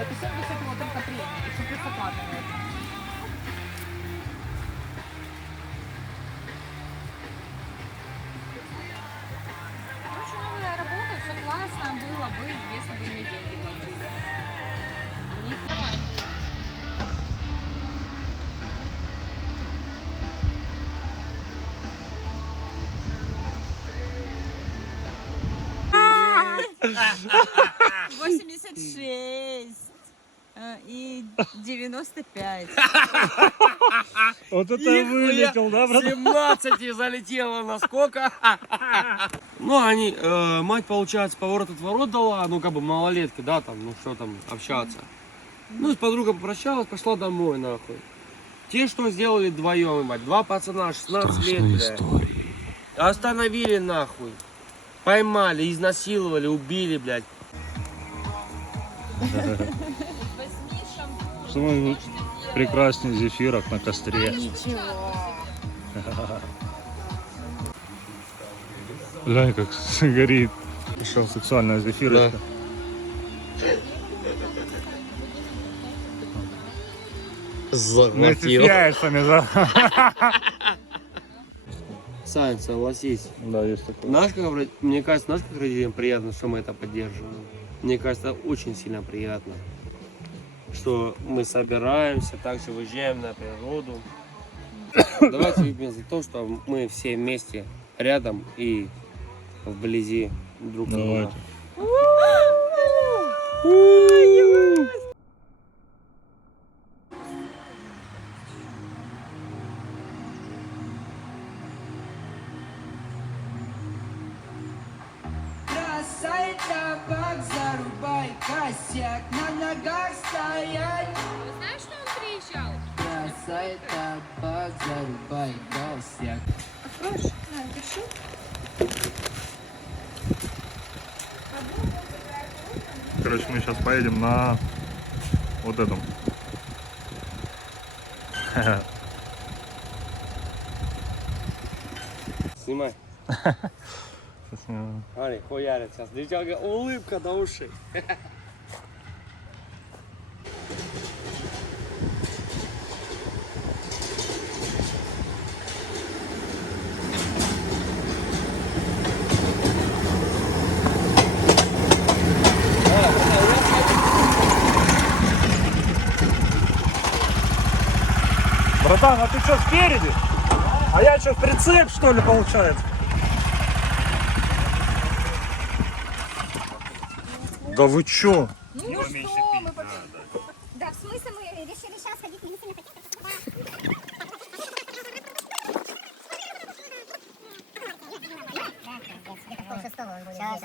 Это 70 его только премия, еще плюс оплата. Короче, новая работа, все классно было бы, если бы мне деньги платили. Не 86 и 95. Вот это вылетел, да, брат? 17 залетело на сколько? Ну, они, мать, получается, поворот-отворот дала, ну, как бы малолетки, да, там, ну, что там, общаться. Ну, с подругой попрощалась, пошла домой, нахуй. Те, что сделали вдвоем, мать, два пацана, 16 лет, блядь. Остановили, нахуй. Поймали, изнасиловали, убили, блядь. Что прекраснее зефирок на костре. Ничего. Глянь, как горит. Еще сексуальная зефирочка. Захватил. Яйцами, да? Сань, согласись. Да, есть такое. Мне кажется, как родителям приятно, что мы это поддерживаем. Мне кажется, очень сильно приятно, что мы собираемся, также выезжаем на природу. Давайте выпьем за то, что мы все вместе рядом и вблизи друг от друга. Бросай табак, зарубай косяк, на ногах стоять. Вы знаешь, что он приезжал? Бросай табак, зарубай косяк. Откроешь? На, держи. Короче, мы сейчас поедем на вот этом. Снимай. Смотри, хуярит сейчас. Девчонка, улыбка до ушей. Братан, а ты что, спереди? А я что, в прицеп, что ли, получается? Да вы чё? Ну что мы Да, в смысле мы решили сейчас ходить в медицинный пакет? Сейчас.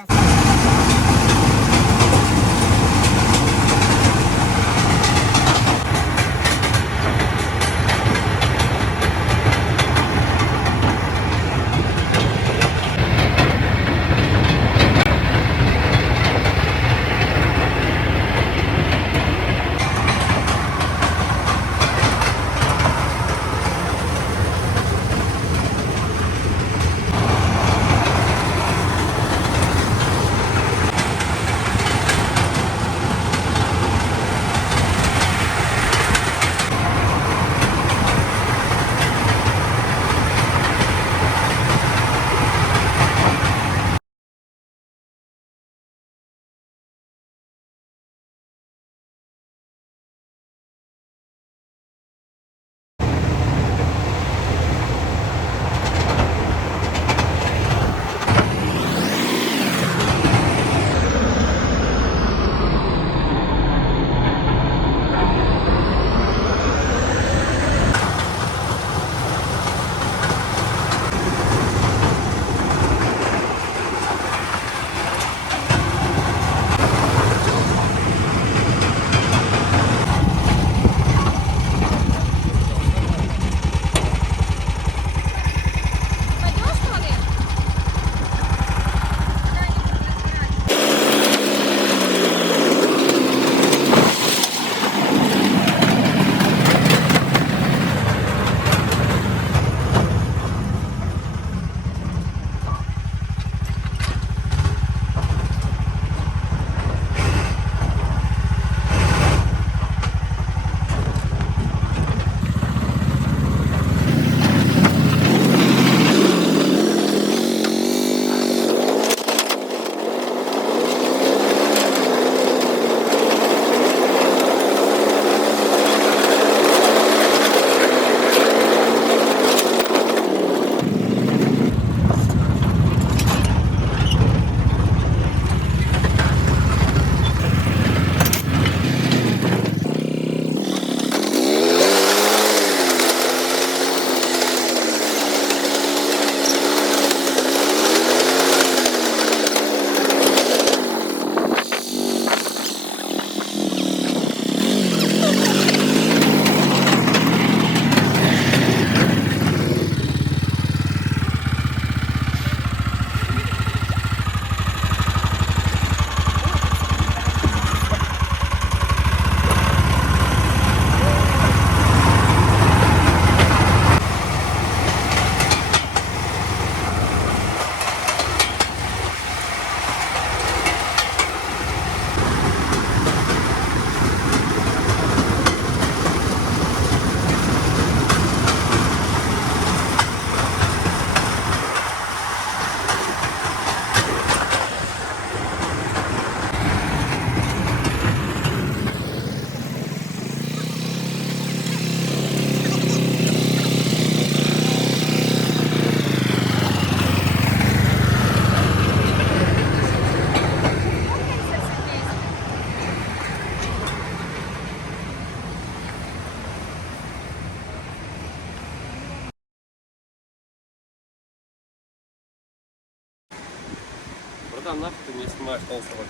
братан, нафиг ты меня снимаешь толстого?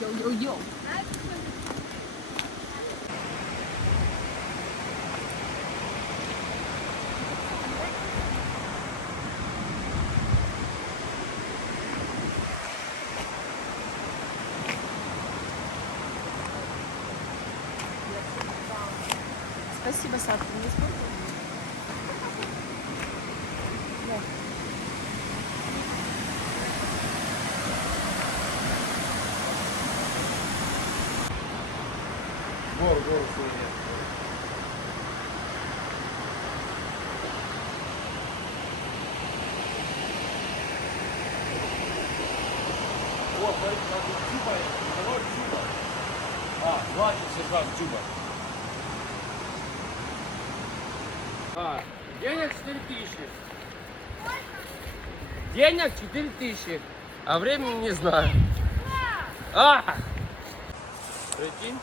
Йоу-йоу-йоу. Спасибо, Сашка, не сколько? Гору сегодня. О, смотри, как тут Дзюба есть. Давай Дзюба. А, младший сержант Дзюба. Денег 4000. Денег 4000. А времени не знаю. Прикинь?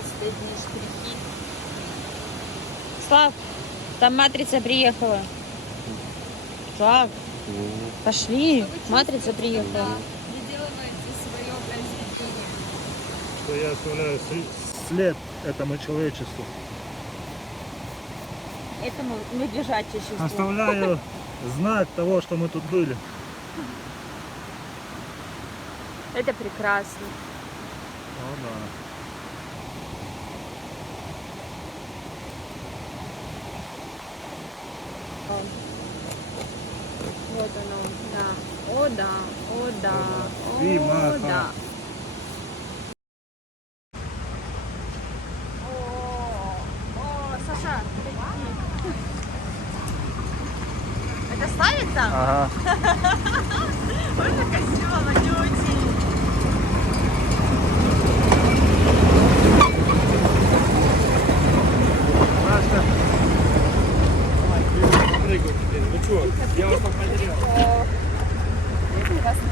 Последние штрихи. Слав, там матрица приехала. Слав, пошли. Матрица приехала. Не делайте свое произведение. Что я оставляю след этому человечеству. Этому медвежачеству. Оставляю знак того, что мы тут были. Это прекрасно. Ну да. Вот оно, да. О, да, о, да, о, Вимаха. да. О, Саша, это ставится? Ага. Очень красиво, но не очень. Прыгай теперь. Ну что, я вас потерял. Классно.